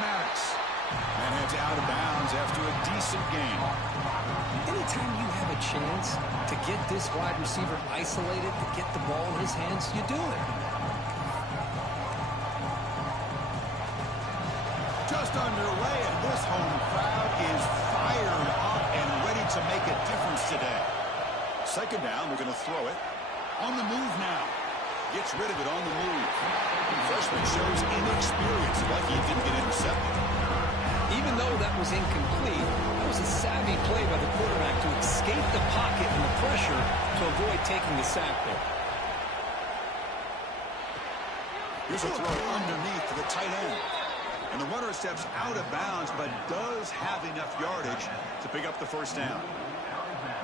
Maddox. And heads out of bounds after a decent gain. Anytime you have a chance to get this wide receiver isolated, to get the ball in his hands, you do it. Just underway, and this home crowd is fired up and ready to make a difference today. Second down, they're going to throw it. On the move now. Gets rid of it on the move. Freshman shows inexperience, but he didn't get intercepted. Even though that was incomplete, that was a savvy play by the quarterback to escape the pocket and the pressure to avoid taking the sack there. Here's a throw underneath to the tight end. And the runner steps out of bounds, but does have enough yardage to pick up the first down.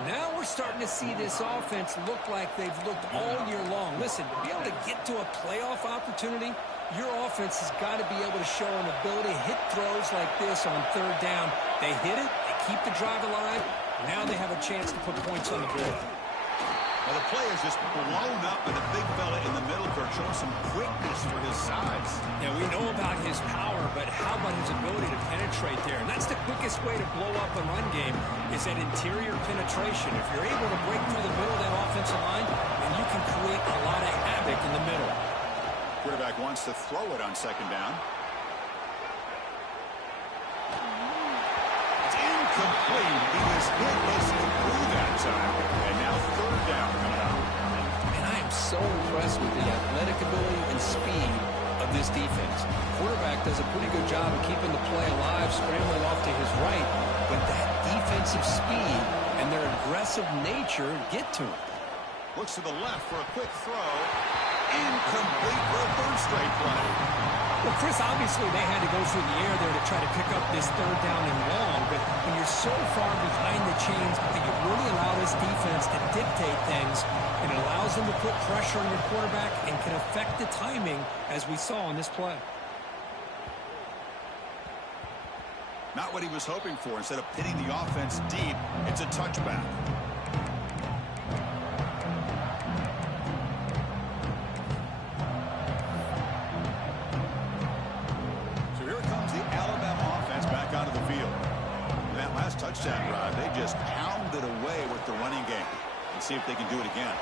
Now we're starting to see this offense look like they've looked all year long. Listen, to be able to get to a playoff opportunity, your offense has got to be able to show an ability to hit throws like this on third down. They hit it, they keep the drive alive. Now they have a chance to put points on the board. Well, the play is just blown up by the big fella in the middle, Kurt, showing some quickness for his size. Yeah, we know about his power, but how about his ability to penetrate there? And that's the quickest way to blow up a run game is that interior penetration. If you're able to break through the middle of that offensive line, then you can create a lot of havoc in the middle. Quarterback wants to throw it on second down. It's incomplete. He was hit as he threw that time. And now third down coming out. And I am so impressed with the athletic ability and speed of this defense. Quarterback does a pretty good job of keeping the play alive, scrambling off to his right. But that defensive speed and their aggressive nature get to him. Looks to the left for a quick throw. Incomplete for a third straight play. Well, Chris, obviously they had to go through the air there to try to pick up this third down and long, but when you're so far behind the chains, you really allow this defense to dictate things, and it allows them to put pressure on your quarterback and can affect the timing, as we saw on this play. Not what he was hoping for. Instead of pitting the offense deep, it's a touchback. Touchdown drive. They just pounded away with the running game. And see if they can do it again.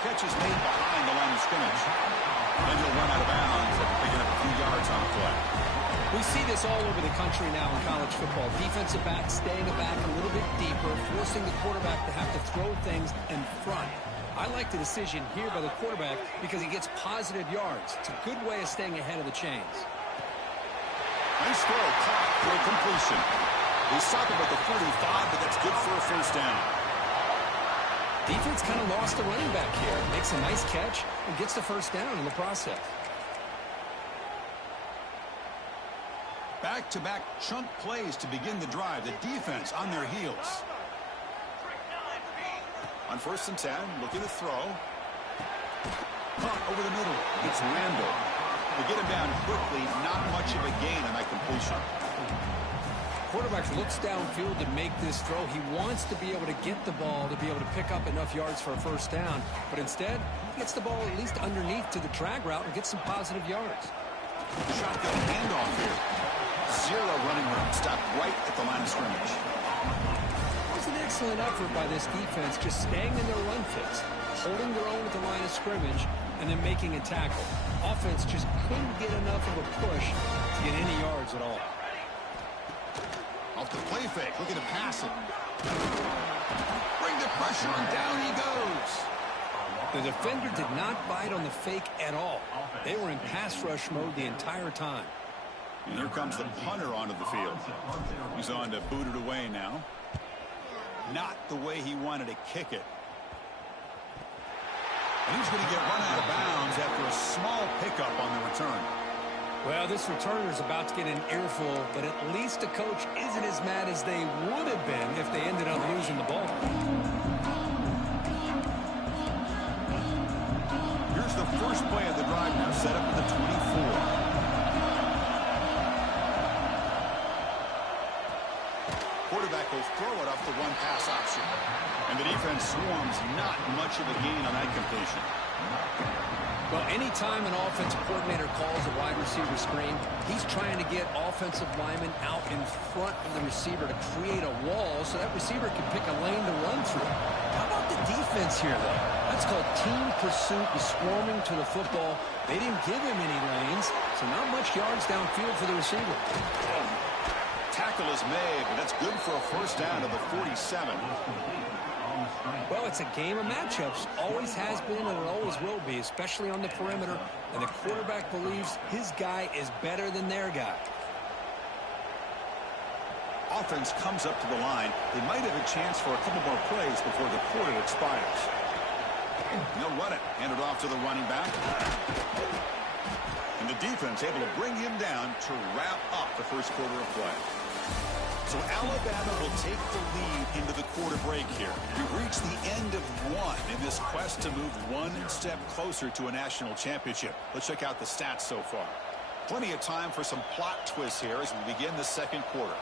Catch is made behind the line of scrimmage. Then he'll run out of bounds after picking up a few yards on the play. We see this all over the country now in college football. Defensive backs staying back a little bit deeper, forcing the quarterback to have to throw things in front. I like the decision here by the quarterback because he gets positive yards. It's a good way of staying ahead of the chains. Nice throw, caught for a completion. They stop him at the 45, but that's good for a first down. Defense kind of lost the running back here. Makes a nice catch and gets the first down in the process. Back-to-back chunk plays to begin the drive. The defense on their heels. On 1st and 10, looking to throw. Caught over the middle. It's Randall. They get him down quickly. Not much of a gain on that completion. Quarterback looks downfield to make this throw. He wants to be able to get the ball to be able to pick up enough yards for a first down. But instead, he gets the ball at least underneath to the drag route and gets some positive yards. Shotgun handoff here. Zero running room. Stopped right at the line of scrimmage. It was an excellent effort by this defense, just staying in their run fits, holding their own at the line of scrimmage, and then making a tackle. Offense just couldn't get enough of a push to get any yards at all. Off the play fake, looking to pass it. Bring the pressure on, down he goes. The defender did not bite on the fake at all. They were in pass rush mode the entire time. And here comes the punter onto the field. He's on to boot it away now. Not the way he wanted to kick it. And he's going to get run out of bounds after a small pickup on the return. Well, this returner's about to get an earful, but at least the coach isn't as mad as they would have been if they ended up losing the ball. Here's the first play of the drive now, set up at the 24. quarterback will throw it off the one-pass option. And the defense swarms not much of a gain on that completion. Well, anytime an offensive coordinator calls a wide receiver screen, he's trying to get offensive linemen out in front of the receiver to create a wall so that receiver can pick a lane to run through. How about the defense here, though? That's called team pursuit and swarming to the football. They didn't give him any lanes, so not much yards downfield for the receiver. Tackle is made, but that's good for a first down to the 47. Well, it's a game of matchups. Always has been and it always will be, especially on the perimeter. And the quarterback believes his guy is better than their guy. Offense comes up to the line. They might have a chance for a couple more plays before the quarter expires. They'll run it. Hand it off to the running back. And the defense able to bring him down to wrap up the first quarter of play. So Alabama will take the lead into the quarter break here. We've reached the end of one in this quest to move one step closer to a national championship. Let's check out the stats so far. Plenty of time for some plot twists here as we begin the second quarter.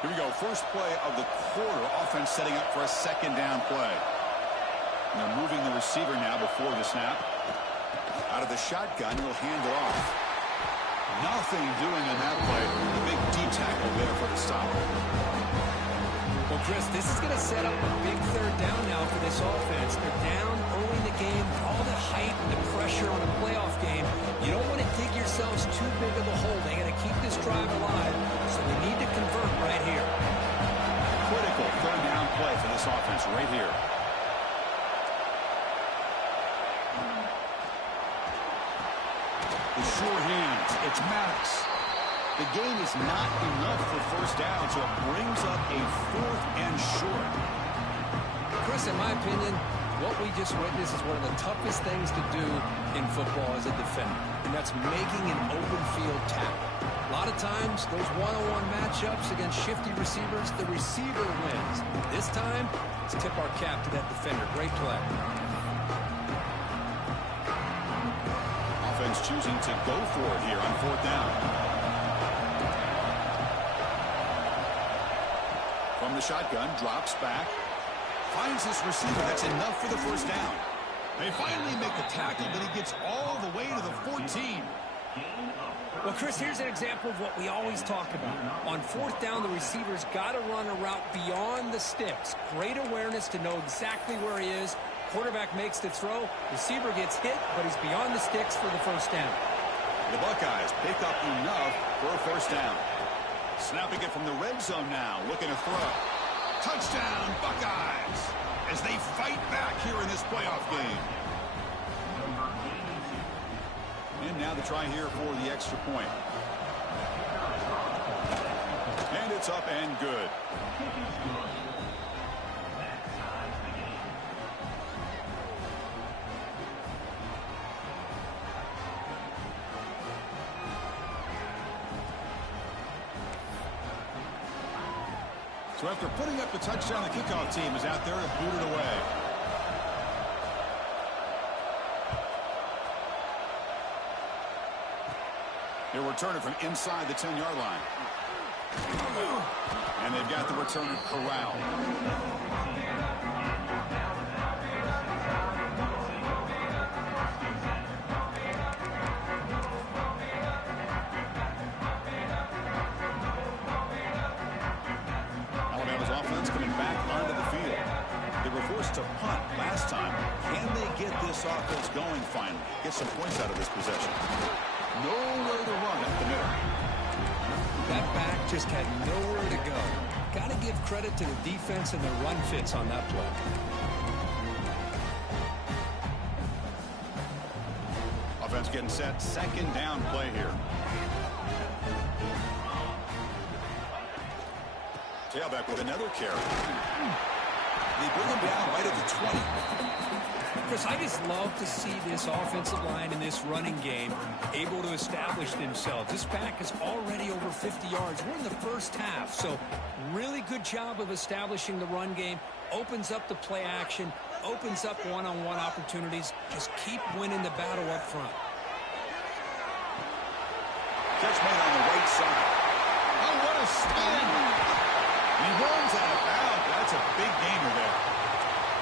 Here we go. First play of the quarter. Offense setting up for a second down play. And they're moving the receiver now before the snap. Out of the shotgun, he'll hand it off. Nothing doing on that play. A big D tackle there for the stop. Well, Chris, this is going to set up a big third down now for this offense. They're down early in the game. All the hype and the pressure on a playoff game. You don't want to dig yourselves too big of a hole. They got to keep this drive alive, so they need to convert right here. Critical third down play for this offense right here. The sure hands. It's Maddox. The game is not enough for first down, so it brings up a fourth and short. Chris, in my opinion, what we just witnessed is one of the toughest things to do in football as a defender, and that's making an open field tackle. A lot of times, those one-on-one matchups against shifty receivers, the receiver wins. This time, let's tip our cap to that defender. Great play. Choosing to go for it here on fourth down. From the shotgun, drops back, finds his receiver. That's enough for the first down. They finally make the tackle, but he gets all the way to the 14. Well, Chris, here's an example of what we always talk about. On fourth down, the receiver's got to run a route beyond the sticks. Great awareness to know exactly where he is. Quarterback makes the throw. Receiver gets hit, but he's beyond the sticks for the first down. The Buckeyes pick up enough for a first down. Snapping it from the red zone now, looking to throw. Touchdown, Buckeyes, as they fight back here in this playoff game. And now the try here for the extra point. And it's up and good. So after putting up the touchdown, the kickoff team is out there to boot it away. They'll return it from inside the 10-yard line. And they've got the returner corralled. To punt last time. Can they get this offense going finally? Get some points out of this possession. Nowhere to run at the middle. That back just had nowhere to go. Got to give credit to the defense and their run fits on that play. Offense getting set. Second down play here. Tailback with another carry. They bring him down right at the 20. Chris, I just love to see this offensive line in this running game able to establish themselves. This back is already over 50 yards. We're in the first half, so really good job of establishing the run game. Opens up the play action, opens up one-on-one opportunities. Just keep winning the battle up front. Catch made on the right side. Oh, what a first in. He runs out of bounds. That's a big gainer there.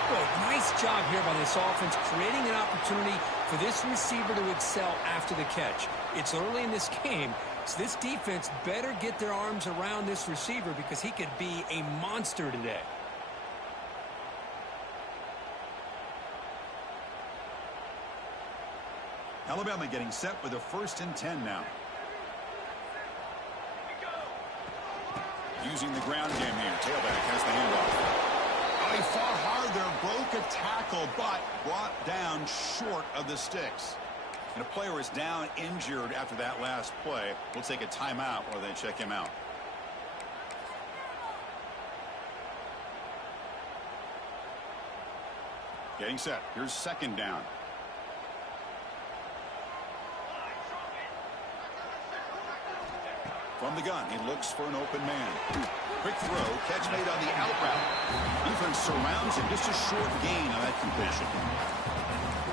Boy, nice job here by this offense, creating an opportunity for this receiver to excel after the catch. It's early in this game, so this defense better get their arms around this receiver because he could be a monster today. Alabama getting set with a 1st and 10 now. Using the ground game here. Tailback has the handoff. Oh, he fought hard there, broke a tackle, but brought down short of the sticks. And a player is down injured after that last play. We'll take a timeout while they check him out. Getting set. Here's 2nd down. From the gun, he looks for an open man. Quick throw, catch made on the out route. Defense surrounds him, just a short gain on that completion.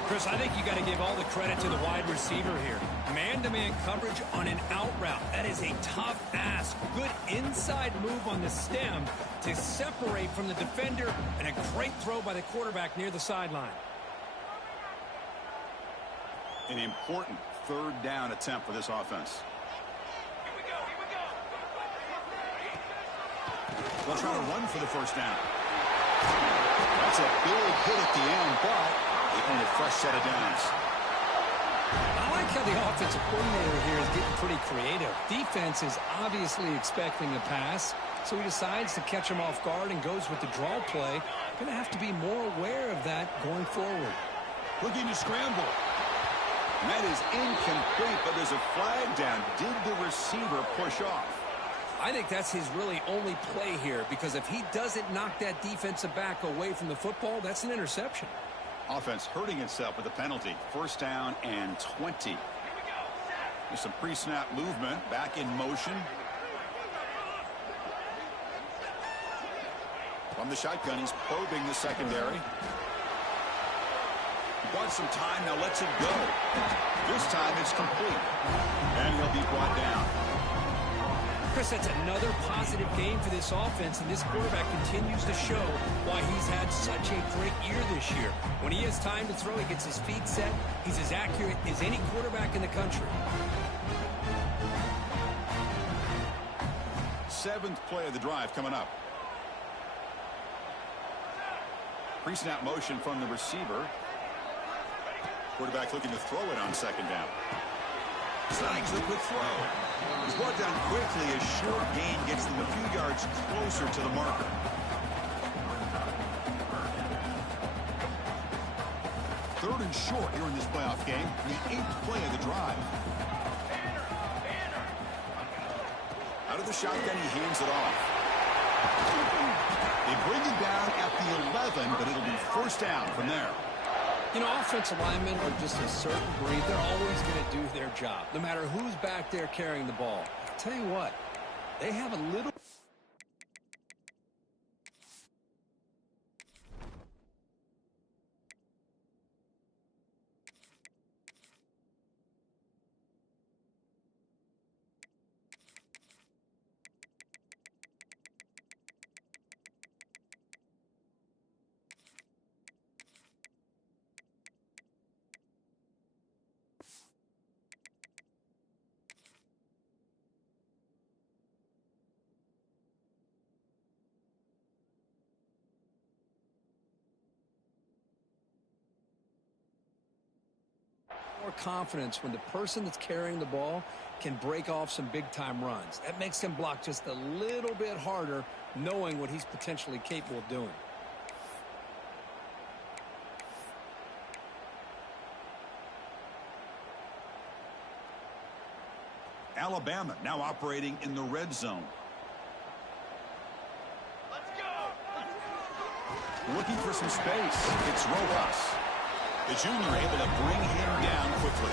Chris, I think you got to give all the credit to the wide receiver here. Man-to-man coverage on an out route. That is a tough ask. Good inside move on the stem to separate from the defender, and a great throw by the quarterback near the sideline. An important 3rd down attempt for this offense. They'll try to run for the 1st down. That's a big hit at the end, but they need a fresh set of downs. I like how the offensive coordinator here is getting pretty creative. Defense is obviously expecting a pass, so he decides to catch him off guard and goes with the draw play. Going to have to be more aware of that going forward. Looking to scramble. And that is incomplete, but there's a flag down. Did the receiver push off? I think that's his really only play here, because if he doesn't knock that defensive back away from the football, that's an interception. Offense hurting itself with a penalty. 1st down and 20. There's some pre-snap movement. Back in motion. From the shotgun, he's probing the secondary. Bought some time, now lets it go. This time it's complete. And he'll be brought down. Chris, that's another positive game for this offense, and this quarterback continues to show why he's had such a great year this year. When he has time to throw, he gets his feet set. He's as accurate as any quarterback in the country. 7th play of the drive coming up. Pre-snap motion from the receiver. Quarterback looking to throw it on 2nd down. Snags the quick throw. He's brought down quickly. A short gain gets them a few yards closer to the marker. Third and short here in this playoff game. The 8th play of the drive. Out of the shotgun, he hands it off. They bring it down at the 11, but it'll be 1st down from there. You know, offensive linemen are just a certain breed. They're always going to do their job, no matter who's back there carrying the ball. I'll tell you what, they have a little... more confidence when the person that's carrying the ball can break off some big-time runs. That makes him block just a little bit harder, knowing what he's potentially capable of doing. Alabama now operating in the red zone. Let's go. Looking for some space. It's Rojas. The junior able to bring him down quickly.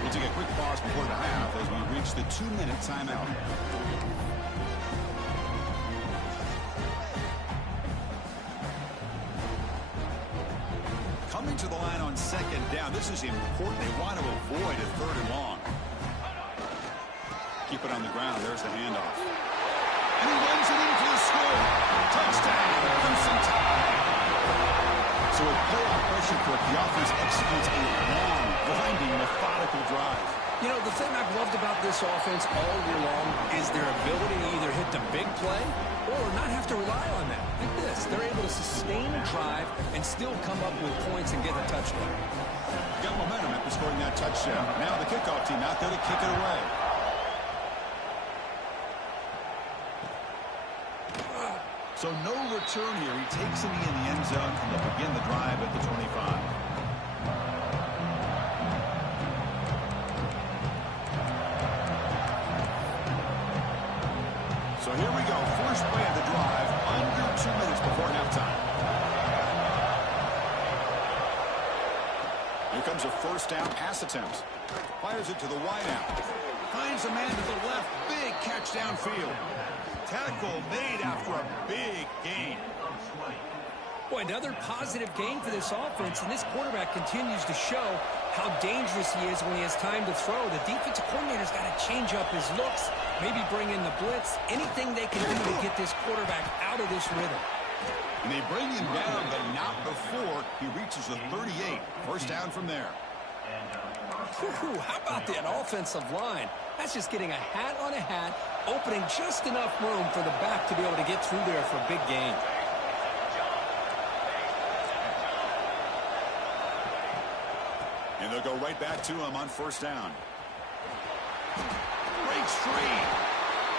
We'll take a quick pause before the half as we reach the 2-minute timeout. Coming to the line on 2nd down. This is important. They want to avoid a 3rd and long. Keep it on the ground. There's the handoff. And he runs it in for the score. Touchdown, Crimson Tide. So with playoff pressure for it, the offense executes a long, grinding, methodical drive. You know, the thing I've loved about this offense all year long is their ability to either hit the big play or not have to rely on that. Like this, they're able to sustain a drive and still come up with points and get a touchdown. Got momentum after scoring that touchdown. Now the kickoff team out there to kick it away. So no return here. He takes it in the end zone, and they'll begin the drive at the 25. So here we go. First play of the drive, under 2 minutes before halftime. Here comes a first down pass attempt. Fires it to the wideout. Finds a man to the left. Big catch downfield. Tackle made after a big gain. Boy, another positive gain for this offense, and this quarterback continues to show how dangerous he is when he has time to throw. The defensive coordinator's got to change up his looks, maybe bring in the blitz, anything they can do to get this quarterback out of this rhythm. And they bring him down, but not before he reaches the 38. First down from there. Ooh, how about that offensive line? That's just getting a hat on a hat, opening just enough room for the back to be able to get through there for a big gain. And they'll go right back to him on first down. Breaks free.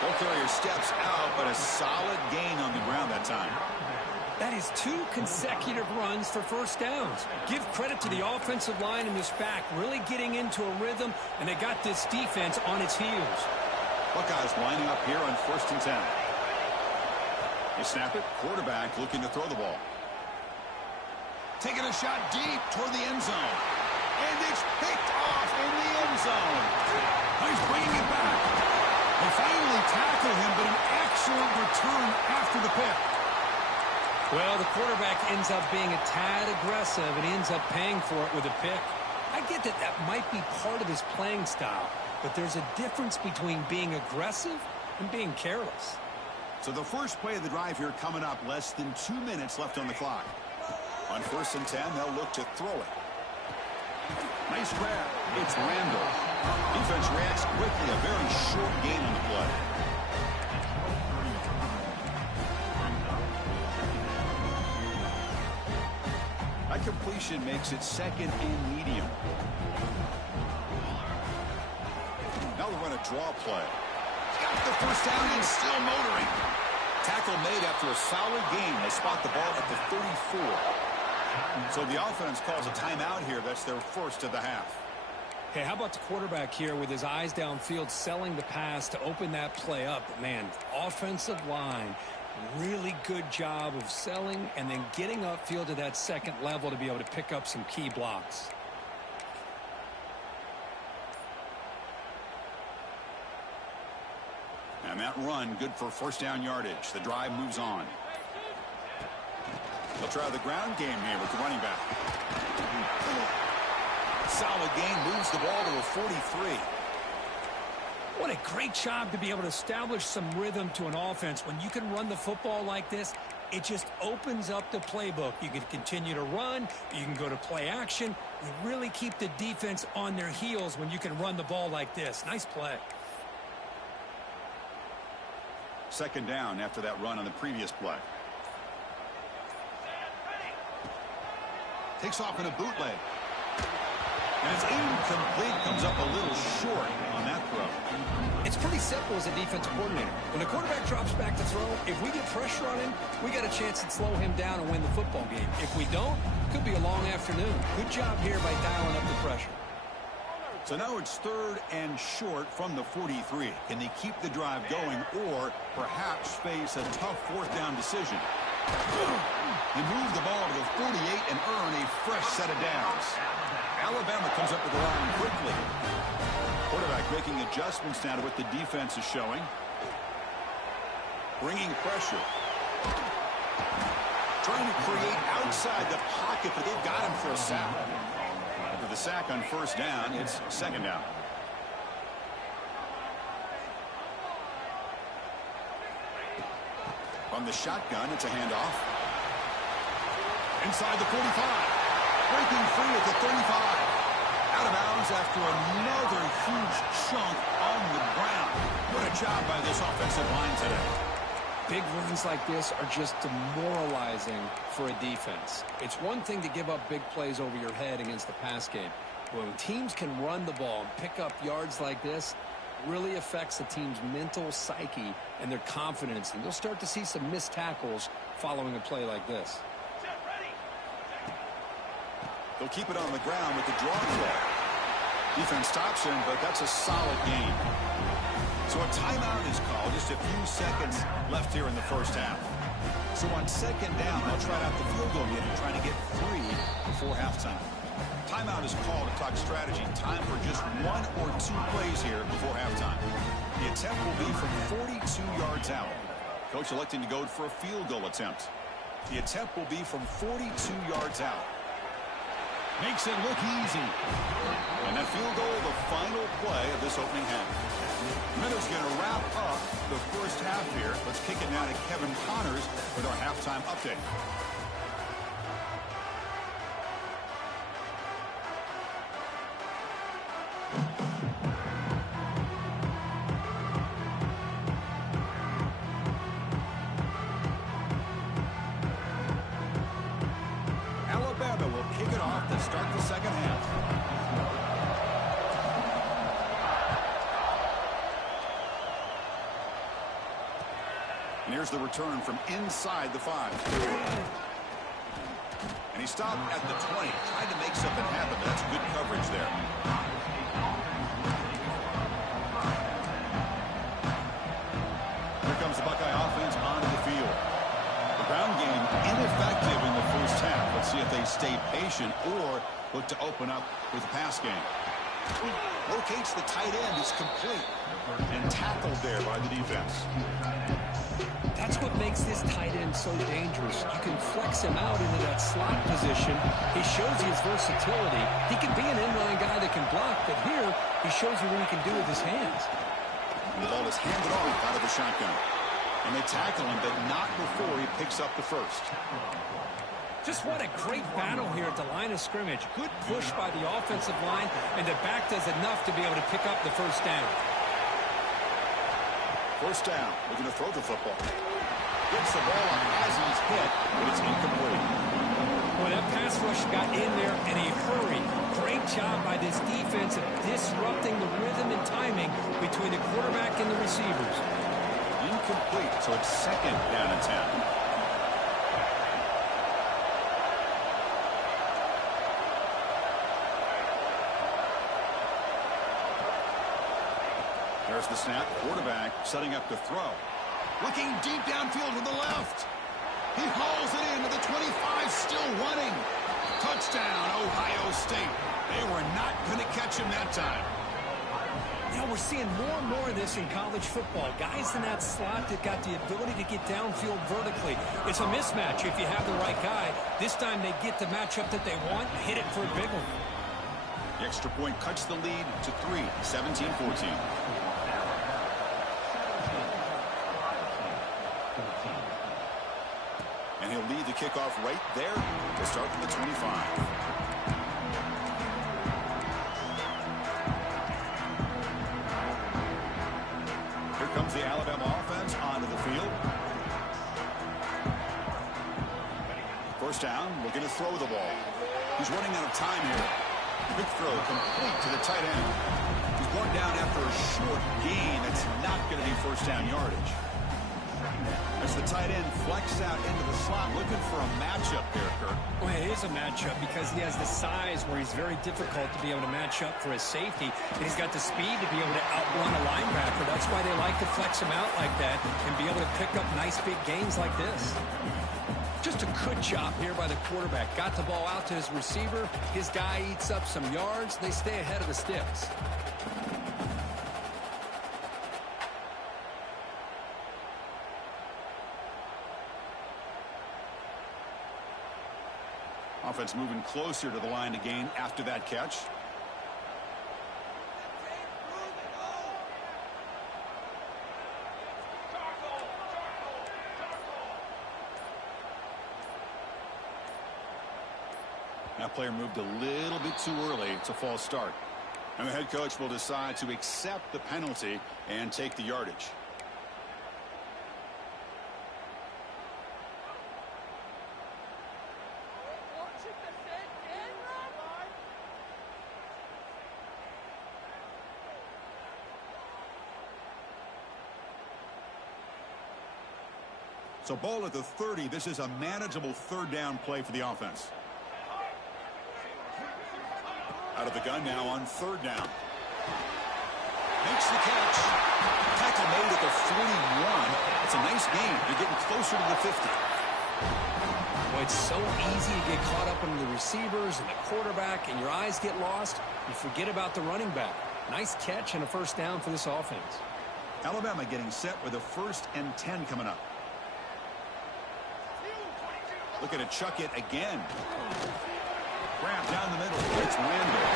Ball carrier steps out, but a solid gain on the ground that time. That is 2 consecutive runs for first downs. Give credit to the offensive line and this back really getting into a rhythm, and they got this defense on its heels. Buckeyes lining up here on first and 10. They snap it. Quarterback looking to throw the ball. Taking a shot deep toward the end zone. And it's picked off in the end zone. He's bringing it back. They finally tackle him, but an excellent return after the pick. Well, the quarterback ends up being a tad aggressive, and he ends up paying for it with a pick. I get that that might be part of his playing style, but there's a difference between being aggressive and being careless. So the first play of the drive here coming up, less than 2 minutes left on the clock. On first and 10, they'll look to throw it. Nice grab. It's Randall. Defense reacts quickly. A very short gain on the play. That completion makes it second and medium. Now they'll run a draw play. Got the first down and still motoring. Tackle made after a solid gain. They spot the ball at the 34. So the offense calls a timeout here. That's their first of the half. Hey, how about the quarterback here with his eyes downfield, selling the pass to open that play up? But man, offensive line, really good job of selling and then getting upfield to that second level to be able to pick up some key blocks. And that run, good for first down yardage. The drive moves on. They'll try the ground game here with the running back. Solid gain, moves the ball to a 43. What a great job to be able to establish some rhythm to an offense. When you can run the football like this, it just opens up the playbook. You can continue to run. You can go to play action. You really keep the defense on their heels when you can run the ball like this. Nice play. Second down after that run on the previous play. Takes off in a bootleg. And it's incomplete. Comes up a little short on that throw. It's pretty simple as a defensive coordinator. When the quarterback drops back to throw, if we get pressure on him, we got a chance to slow him down and win the football game. If we don't, it could be a long afternoon. Good job here by dialing up the pressure. So now it's third and short from the 43. Can they keep the drive going or perhaps face a tough fourth down decision? They move the ball to the 48 and earn a fresh set of downs. Alabama comes up with the line quickly. Quarterback making adjustments now to what the defense is showing. Bringing pressure. Trying to create outside the pocket, but they've got him for a sack. After the sack on first down, it's second down. From the shotgun, it's a handoff. Inside the 45. Breaking free at the 35. Out of bounds after another huge chunk on the ground. What a job by this offensive line today. Big runs like this are just demoralizing for a defense. It's one thing to give up big plays over your head against the pass game. When teams can run the ball and pick up yards like this, really affects the team's mental psyche and their confidence. And you'll start to see some missed tackles following a play like this. They'll keep it on the ground with the draw play. Defense stops him, but that's a solid gain. So a timeout is called. Just a few seconds left here in the first half. So on second down, they'll try out the field goal unit, trying to get 3 before halftime. Timeout is called to talk strategy. Time for just 1 or 2 plays here before halftime. The attempt will be from 42 yards out. Coach electing to go for a field goal attempt. The attempt will be from 42 yards out. Makes it look easy. And that field goal, the final play of this opening half. Minutes going to wrap up the first half here. Let's kick it now to Kevin Connors with our halftime update. Alabama will kick it off to start the second half. And here's the return from inside the 5. And he stopped at the 20. Tried to make something happen, but that's good coverage there. Here comes the Buckeye offense onto the field. The ground game ineffective in the first half. Let's see if they stay patient or look to open up with a pass game. Locates the tight end. It's complete. And tackled there by the defense. That's what makes this tight end so dangerous. You can flex him out into that slot position. He shows you his versatility. He can be an inline guy that can block, but here he shows you what he can do with his hands. And the ball is handed off out of the shotgun. And they tackle him, but not before he picks up the first. Just what a great battle here at the line of scrimmage. Good push by the offensive line, and the back does enough to be able to pick up the first down. First down. Looking to throw the football. Gets the ball up as he's hit, but it's incomplete. Well, that pass rush got in there in a hurry. Great job by this defense of disrupting the rhythm and timing between the quarterback and the receivers. Incomplete, so it's second down and 10. There's the snap. Quarterback setting up to throw. Looking deep downfield with the left. He hauls it into the 25, still running. Touchdown, Ohio State. They were not going to catch him that time. Now we're seeing more and more of this in college football. Guys in that slot that got the ability to get downfield vertically. It's a mismatch if you have the right guy. This time they get the matchup that they want, hit it for a big one. The extra point cuts the lead to 3, 17-14. And he'll lead the kickoff right there to start from the 25. Here comes the Alabama offense onto the field. First down, looking to throw the ball. He's running out of time here. Quick throw, complete to the tight end. He's brought down after a short gain. That's not going to be first down yardage. As the tight end flex out into the slot, looking for a matchup there, Kirk. Well, it is a matchup because he has the size where he's very difficult to be able to match up for his safety, and he's got the speed to be able to outrun a linebacker. That's why they like to flex him out like that and be able to pick up nice big gains like this. Just a good job here by the quarterback. Got the ball out to his receiver. His guy eats up some yards. They stay ahead of the sticks. Offense moving closer to the line to gain after that catch. That player moved a little bit too early. It's a false start. And the head coach will decide to accept the penalty and take the yardage. So ball at the 30. This is a manageable third down play for the offense. Out of the gun now on third down. Makes the catch. Tackle made at the 41. It's a nice gain. They're getting closer to the 50. Well, it's so easy to get caught up in the receivers and the quarterback, and your eyes get lost. You forget about the running back. Nice catch and a first down for this offense. Alabama getting set with a 1st and 10 coming up. Looking to chuck it again. Grab down the middle. It's Randall.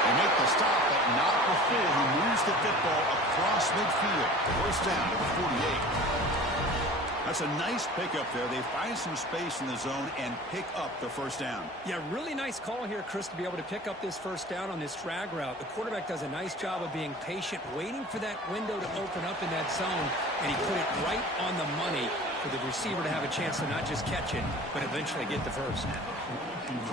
They make the stop, but not before he moves the football across midfield. First down to the 48. That's a nice pickup there. They find some space in the zone and pick up the first down. Yeah, really nice call here, Chris, to be able to pick up this first down on this drag route. The quarterback does a nice job of being patient, waiting for that window to open up in that zone, and he put it right on the money for the receiver to have a chance to not just catch it, but eventually get the first.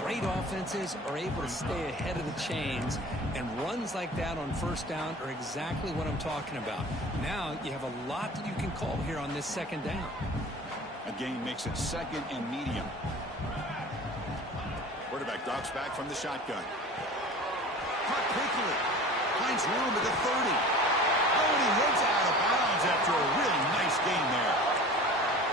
Great offenses are able to stay ahead of the chains, and runs like that on first down are exactly what I'm talking about. Now you have a lot that you can call here on this second down. A gain makes it 2nd and medium. Quarterback drops back from the shotgun. Caught quickly. Finds room at the 30. Oh, and he heads out of bounds after a really nice gain there.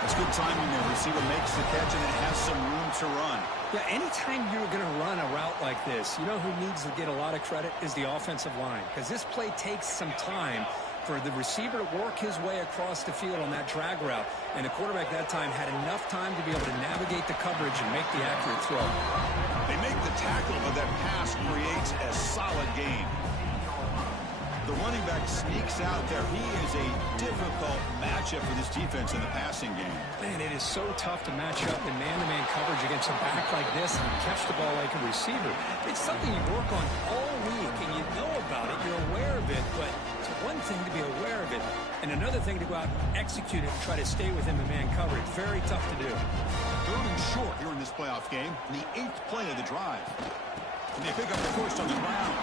That's good timing there. Receiver makes the catch and it has some room to run. Yeah, anytime you're going to run a route like this, you know who needs to get a lot of credit is the offensive line. Because this play takes some time for the receiver to work his way across the field on that drag route. And the quarterback that time had enough time to be able to navigate the coverage and make the accurate throw. They make the tackle, but that pass creates a solid gain. The running back sneaks out there. He is a difficult matchup for this defense in the passing game. Man, it is so tough to match up in man-to-man coverage against a back like this and catch the ball like a receiver. It's something you work on all week, and you know about it. You're aware of it, but it's one thing to be aware of it, and another thing to go out and execute it and try to stay within the man coverage. Very tough to do. 3rd and short here in this playoff game. The 8th play of the drive. And they pick up the first on the ground.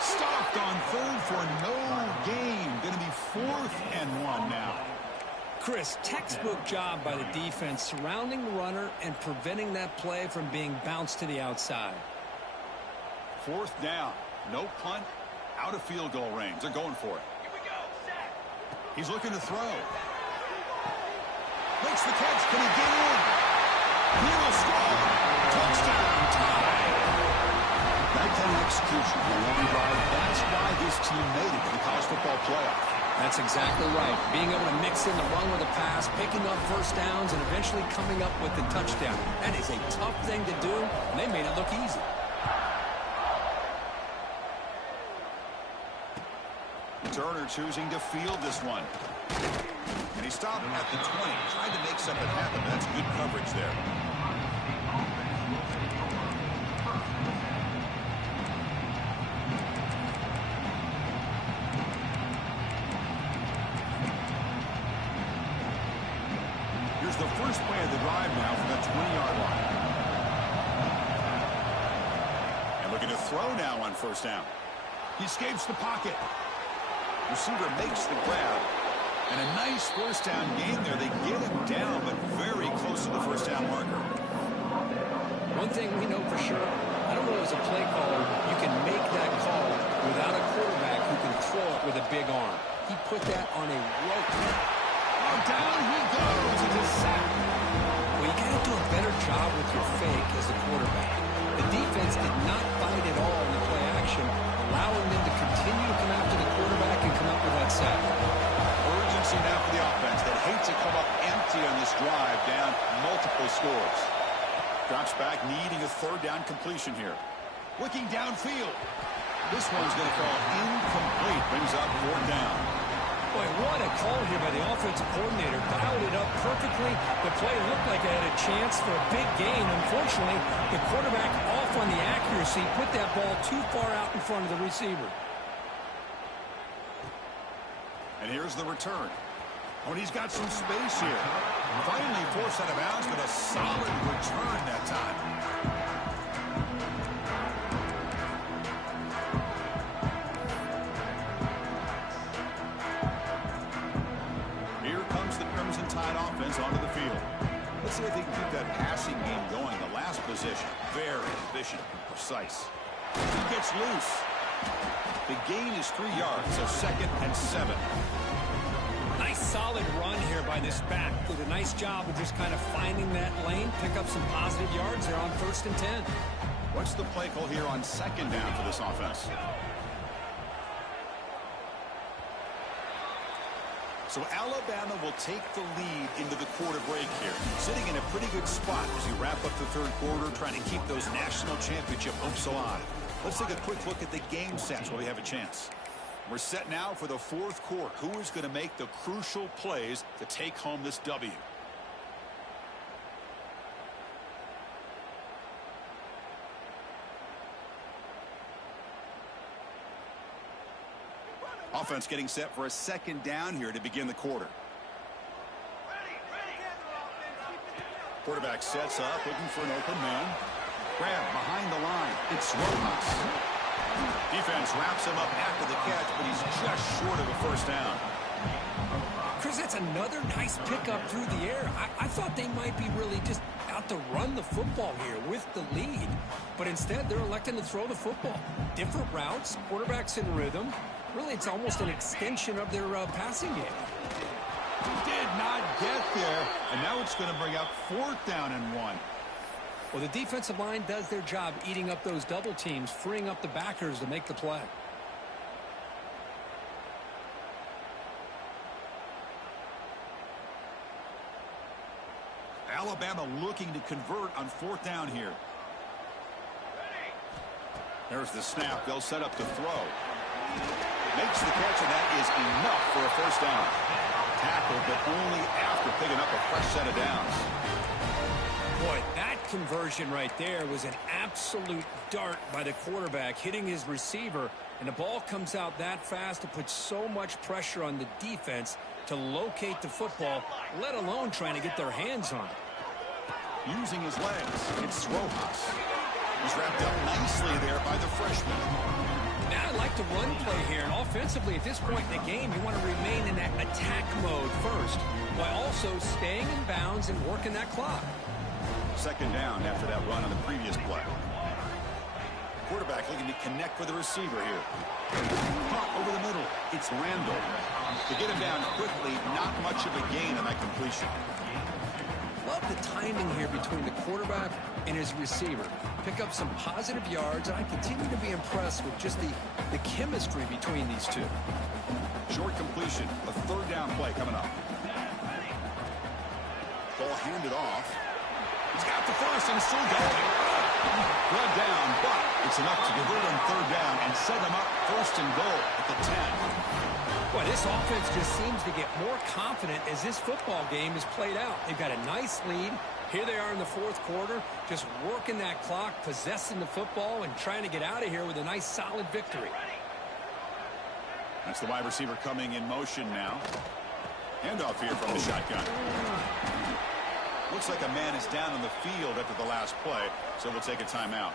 Stopped on 3rd for no gain. Going to be 4th and 1 now. Chris, textbook job by the defense surrounding the runner and preventing that play from being bounced to the outside. 4th down. No punt. Out of field goal range. They're going for it. Here we go, set. He's looking to throw. Makes the catch. Can he get in? He will score. Touchdown. Tie. That kind of execution on a long drive, that's why this team made it to the college football playoff. That's exactly right. Being able to mix in the run with a pass, picking up first downs, and eventually coming up with the touchdown. That is a tough thing to do, and they made it look easy. Turner choosing to field this one. And he stopped at the 20. Tried to make something happen, but that's good coverage there. Here's the first play of the drive now from the 20-yard line. And looking to throw now on first down. He escapes the pocket. Receiver makes the grab. And a nice first down gain there. They get him down, but very close to the first down marker. One thing we know for sure, I don't know as a play caller, you can make that call without a quarterback who can throw it with a big arm. He put that on a rope. Oh, down he goes. It's a sack. Well, you got to do a better job with your fake as a quarterback. The defense did not bite at all in the play action, allowing them to continue to come after the quarterback and come up with that sack. Urgency now for the offense that hates to come up empty on this drive, down multiple scores. Drops back, needing a 3rd down completion here. Looking downfield. This one's going to fall incomplete. Brings up 4th down. Boy, what a call here by the offensive coordinator. Dialed it up perfectly. The play looked like it had a chance for a big gain. Unfortunately, the quarterback off off on the accuracy, put that ball too far out in front of the receiver. And here's the return. Oh, and he's got some space here. Finally forced out of bounds, but a solid return that time. Here comes the Crimson Tide offense onto the field. Let's see if they can keep that passing game going. The last possession, very efficient and precise. He gets loose. The gain is 3 yards, so 2nd and 7. Nice solid run here by this back. Did a nice job of just kind of finding that lane, pick up some positive yards there on 1st and 10. What's the play call here on 2nd down for this offense? So Alabama will take the lead into the quarter break here. Sitting in a pretty good spot as you wrap up the 3rd quarter, trying to keep those national championship hopes alive. Let's take a quick look at the game sets while we have a chance. We're set now for the 4th quarter. Who is going to make the crucial plays to take home this W? Offense getting set for a 2nd down here to begin the quarter. Quarterback sets up, looking for an open man. Grab behind the line. It's Rojas. Defense wraps him up after the catch, but he's just short of a 1st down. Chris, that's another nice pickup through the air. I thought they might be really just out to run the football here with the lead. But instead, they're electing to throw the football. Different routes, quarterbacks in rhythm. Really, it's almost an extension of their passing game. Did not get there, and now it's going to bring up 4th down and 1. Well, the defensive line does their job eating up those double teams, freeing up the backers to make the play. Alabama looking to convert on 4th down here. There's the snap. They'll set up to throw. Makes the catch, and that is enough for a 1st down. Tackled, but only after picking up a fresh set of downs. Boy, that conversion right there was an absolute dart by the quarterback, hitting his receiver, and the ball comes out that fast to put so much pressure on the defense to locate the football, let alone trying to get their hands on it. Using his legs, it's Rojas. He's wrapped up nicely there by the freshman. Now I like the run play here, and offensively at this point in the game, you want to remain in that attack mode first, while also staying in bounds and working that clock. 2nd down after that run on the previous play. Quarterback looking to connect with the receiver here. Pop over the middle. It's Randall. To get him down quickly, not much of a gain on that completion. Love the timing here between the quarterback and his receiver. Pick up some positive yards, and I continue to be impressed with just the chemistry between these two. Short completion, a 3rd down play coming up. Ball handed off. He's got the first and still going. Run down, but it's enough to convert on 3rd down and set him up 1st and goal at the 10. Boy, this offense just seems to get more confident as this football game is played out. They've got a nice lead. Here they are in the 4th quarter, just working that clock, possessing the football, and trying to get out of here with a nice, solid victory. That's the wide receiver coming in motion now. Handoff here from the shotgun. Looks like a man is down on the field after the last play, so we'll take a timeout.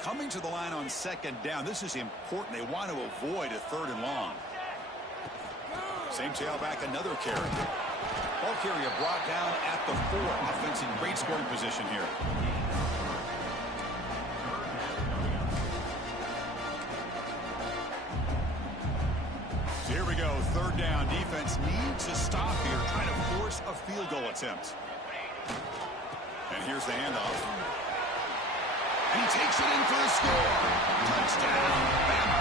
Coming to the line on 2nd down. This is important. They want to avoid a 3rd and long. Same tailback, another carry. Ball carrier brought down at the 4. Offense in great scoring position here. So here we go, 3rd down. Defense needs a stop here, trying to force a field goal attempt. And here's the handoff. And he takes it in for the score. Touchdown, Bama.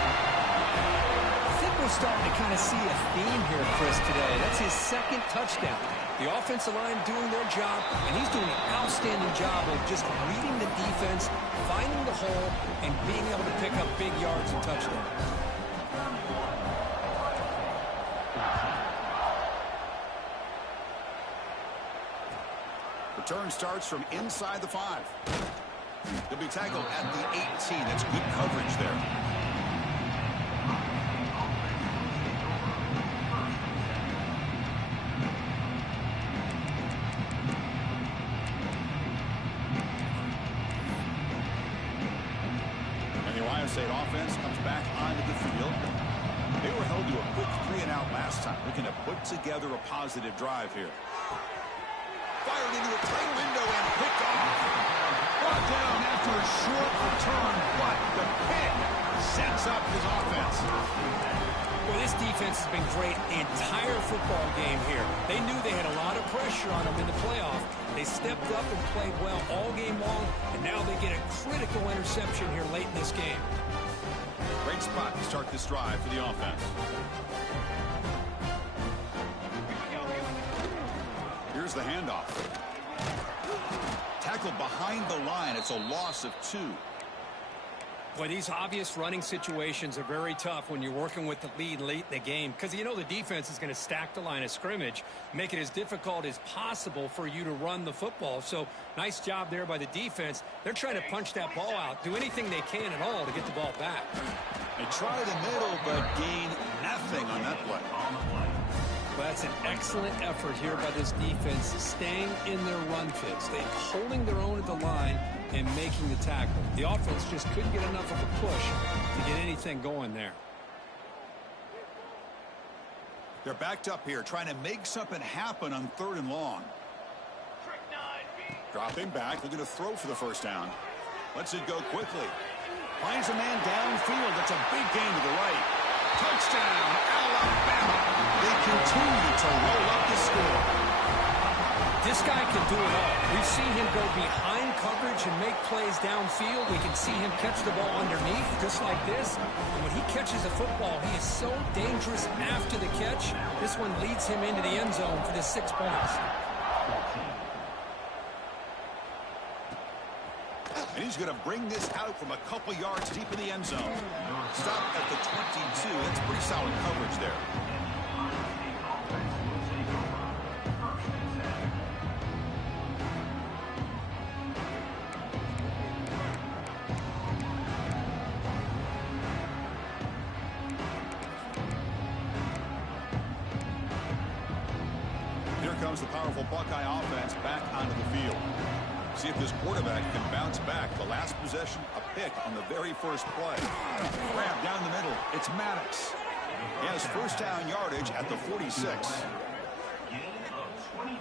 I think we're starting to kind of see a theme here, Chris, today. That's his 2nd touchdown. The offensive line doing their job, and he's doing an outstanding job of just reading the defense, finding the hole, and being able to pick up big yards and touchdowns. Return starts from inside the 5. He'll be tackled at the 18. That's good coverage there. And the Ohio State offense comes back onto the field. They were held to a quick 3-and-out last time. Looking to put together a positive drive here. Fired into a tight window and picked off. Brought down after a short return, but the pick sets up his offense. Well, this defense has been great the entire football game here. They knew they had a lot of pressure on them in the playoff. They stepped up and played well all game long, and now they get a critical interception here late in this game. Great spot to start this drive for the offense. Here's the handoff. Tackled behind the line. It's a loss of 2. Well, these obvious running situations are very tough when you're working with the lead late in the game because you know the defense is going to stack the line of scrimmage, make it as difficult as possible for you to run the football. So nice job there by the defense. They're trying to punch that ball out, do anything they can at all to get the ball back. They try the middle, but gain nothing on that play. Well, that's an excellent effort here by this defense, staying in their run fits. They're holding their own at the line and making the tackle. The offense just couldn't get enough of a push to get anything going there. They're backed up here, trying to make something happen on 3rd and long. Dropping back, looking to throw for the first down. Lets it go quickly. Finds a man downfield. That's a big gain to the right. Touchdown, Alabama. They continue to roll up the score. This guy can do it all. We've seen him go behind coverage and make plays downfield. We can see him catch the ball underneath, just like this. And when he catches a football, he is so dangerous after the catch. This one leads him into the end zone for the 6 points. And he's going to bring this out from a couple yards deep in the end zone. Stop at the 22. That's pretty solid coverage there. Here comes the powerful Buckeye offense back onto the field. See if this quarterback can bounce back. The last possession, a pick on the very first play. Grab down the middle. It's Maddox. He has first down yardage at the 46.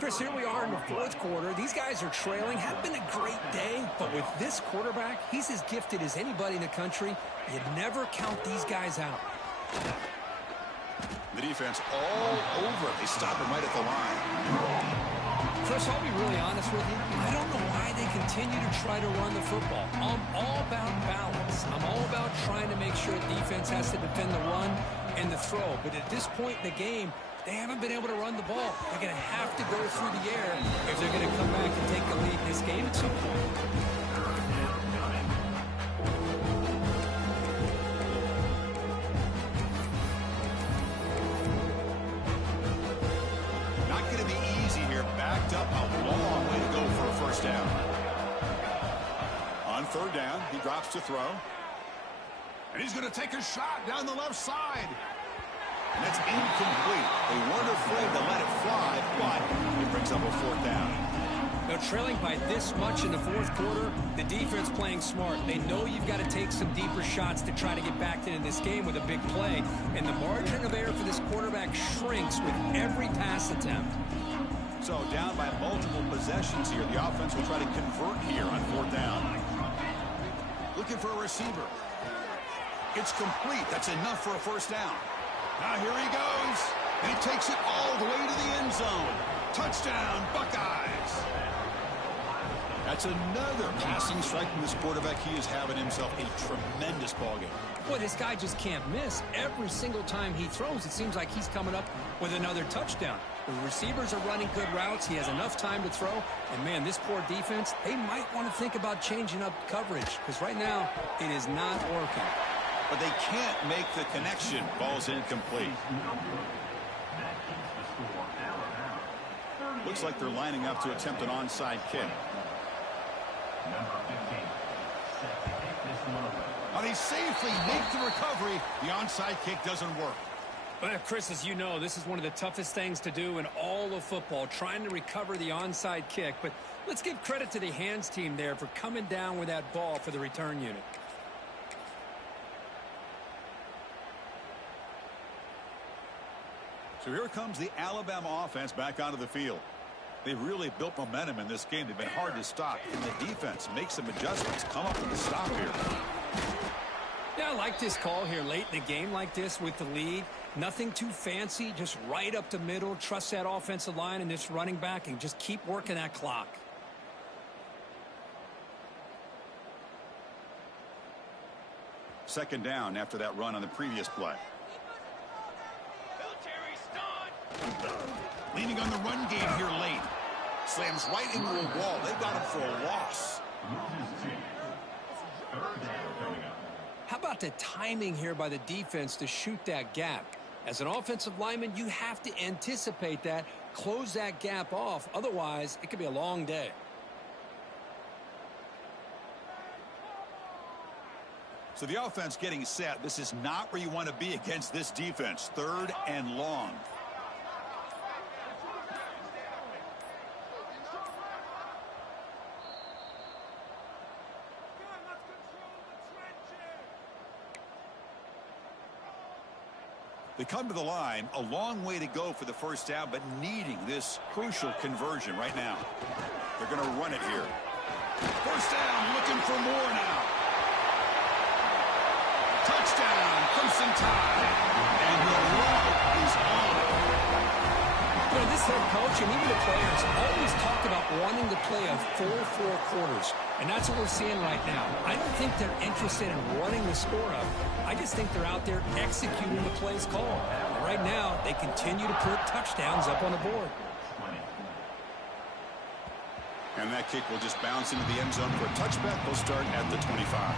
Chris, here we are in the 4th quarter. These guys are trailing. Had been a great day, but with this quarterback, he's as gifted as anybody in the country. You never count these guys out. The defense all over. They stop him right at the line. Chris, I'll be really honest with you. I don't know why they continue to try to run the football. I'm all about balance. I'm all about trying to make sure defense has to defend the run and the throw. But at this point in the game, they haven't been able to run the ball. They're going to have to go through the air if they're going to come back and take the lead in this game at some point. Up a long way to go for a first down. On 3rd down, he drops to throw. And he's going to take a shot down the left side. And it's incomplete. They weren't afraid to let it fly, but it brings up a 4th down. Now, trailing by this much in the 4th quarter, the defense playing smart. They know you've got to take some deeper shots to try to get back into this game with a big play. And the margin of error for this quarterback shrinks with every pass attempt. So down by multiple possessions here. The offense will try to convert here on 4th down. Looking for a receiver. It's complete. That's enough for a first down. Now here he goes. And he takes it all the way to the end zone. Touchdown, Buckeyes. That's another passing strike from this quarterback. He is having himself a tremendous ball game. Boy, this guy just can't miss. Every single time he throws, it seems like he's coming up with another touchdown. The receivers are running good routes. He has enough time to throw. And, man, this poor defense, they might want to think about changing up coverage because right now it is not working. But they can't make the connection. Ball's incomplete. Looks like they're lining up to attempt an onside kick. Now they safely make the recovery. The onside kick doesn't work. Well, Chris, as you know, this is one of the toughest things to do in all of football, trying to recover the onside kick. But let's give credit to the hands team there for coming down with that ball for the return unit. So here comes the Alabama offense back onto the field. They've really built momentum in this game. They've been hard to stop. And the defense makes some adjustments. Come up with a stop here. Yeah, I like this call here late in the game like this with the lead. Nothing too fancy, just right up the middle. Trust that offensive line and this running back and just keep working that clock. Second down after that run on the previous play. Leaning on the run game here late. Slams right into a wall. They got him for a loss. How about the timing here by the defense to shoot that gap? As an offensive lineman, you have to anticipate that, close that gap off. Otherwise, it could be a long day. So the offense getting set. This is not where you want to be against this defense. Third and long. They come to the line, a long way to go for the first down, but needing this crucial conversion right now. They're going to run it here. First down, looking for more now. Touchdown, Crimson Tide. And the route is on. You know, this head coach and even the players always talk about wanting to play a full 4 quarters. And that's what we're seeing right now. I don't think they're interested in running the score up. I just think they're out there executing the plays called. And right now, they continue to put touchdowns up on the board. And that kick will just bounce into the end zone for a touchback. They'll start at the 25.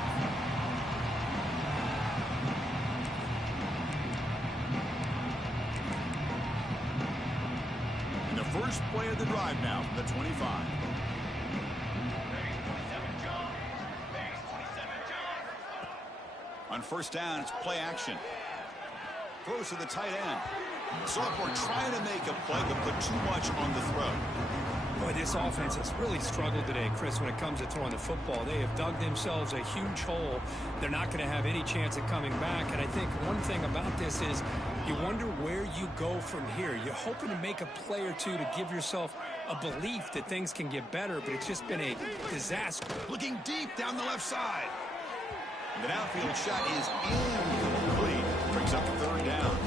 And the first play of the drive now from the 25. On first down, it's play action. Throws to the tight end. Sophomore trying to make a play, but put too much on the throw. Boy, this offense has really struggled today, Chris, when it comes to throwing the football. They have dug themselves a huge hole. They're not going to have any chance of coming back. And I think one thing about this is you wonder where you go from here. You're hoping to make a play or two to give yourself a belief that things can get better, but it's just been a disaster. Looking deep down the left side. The downfield shot is incomplete. Brings up third down.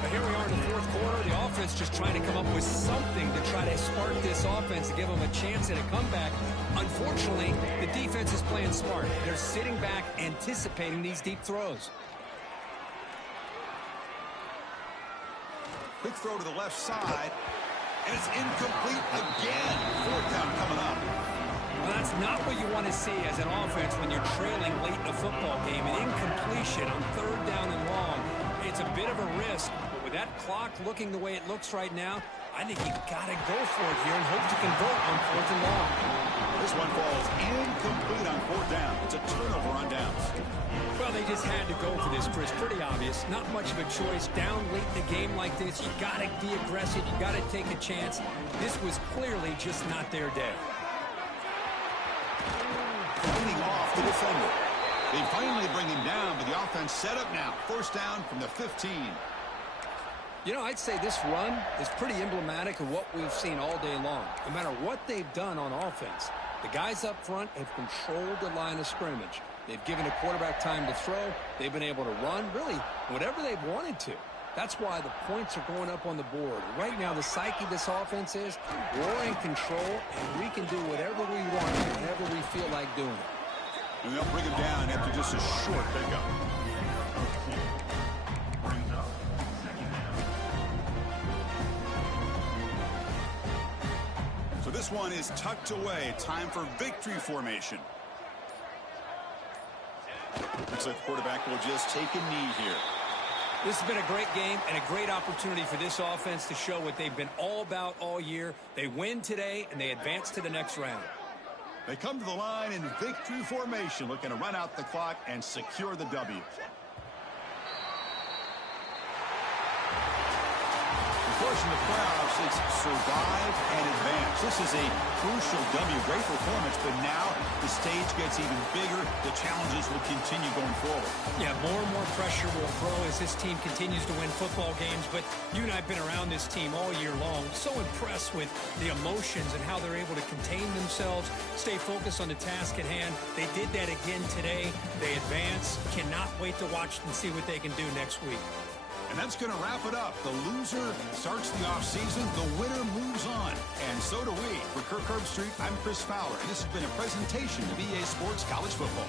But here we are in the fourth quarter. The offense just trying to come up with something to try to spark this offense to give them a chance at a comeback. Unfortunately, the defense is playing smart. They're sitting back, anticipating these deep throws. Quick throw to the left side. And it's incomplete again. Fourth down coming up. Well, that's not what you want to see as an offense when you're trailing late in a football game. An incompletion on third down and long. It's a bit of a risk, but with that clock looking the way it looks right now, I think you've got to go for it here and hope to convert on fourth and long. This one falls incomplete on fourth down. It's a turnover on downs. Well, they just had to go for this, Chris. Pretty obvious. Not much of a choice. Down late in the game like this, you got to be aggressive. You got to take a chance. This was clearly just not their day. Leading off the defender. They finally bring him down, but the offense set up now. First down from the 15. You know, I'd say this run is pretty emblematic of what we've seen all day long. No matter what they've done on offense, the guys up front have controlled the line of scrimmage. They've given the quarterback time to throw. They've been able to run, really, whatever they've wanted to. That's why the points are going up on the board. Right now, the psyche of this offense is we're in control, and we can do whatever we want whenever we feel like doing it. And they'll bring him down after just a short pickup. So this one is tucked away. Time for victory formation. Looks like the quarterback will just take a knee here. This has been a great game and a great opportunity for this offense to show what they've been all about all year. They win today, and they advance to the next round. They come to the line in victory formation, looking to run out the clock and secure the W. Portion of the crowd says survive and advance. This is a crucial W. Great performance, but now the stage gets even bigger. The challenges will continue going forward. Yeah, more and more pressure will grow as this team continues to win football games, but you and I have been around this team all year long. So impressed with the emotions and how they're able to contain themselves, stay focused on the task at hand. They did that again today. They advance. Cannot wait to watch and see what they can do next week. And that's going to wrap it up. The loser starts the offseason. The winner moves on. And so do we. For Kirk Herbstreit, I'm Chris Fowler. And this has been a presentation of EA Sports College Football.